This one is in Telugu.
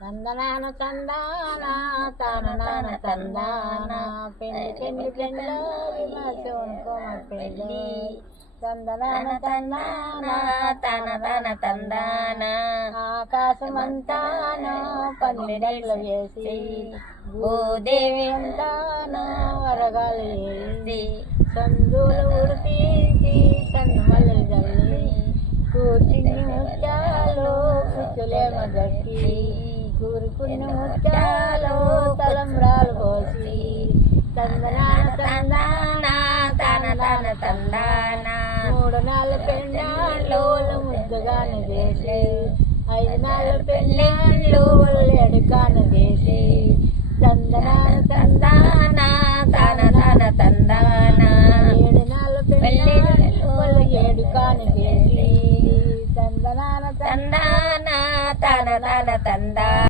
తందనాన తందాన తాననాన తందాన పెళ్లి పెళ్లి పెళ్ళి కోమ పెళ్ళి తందనాన తందాన తాననాన తందాన ఆకాశమంతాన పన్నెడెళ్ళు వేసి భూదేవి అంతాన వరగాలు వేసి సందులు ఉడిపించి సన్నమల్లెలు జల్లి కూర్చుని ముత్యాలు కుచ్చులేమ గట్టి కూరుకున్న ముత్యాలు తలంబ్రాలు పోసి తందనాన తందాన తాననాన తందాన 3 పెళ్ళాళ్ళు ముద్దుగానే చేసి 5 పెళ్ళాళ్ళు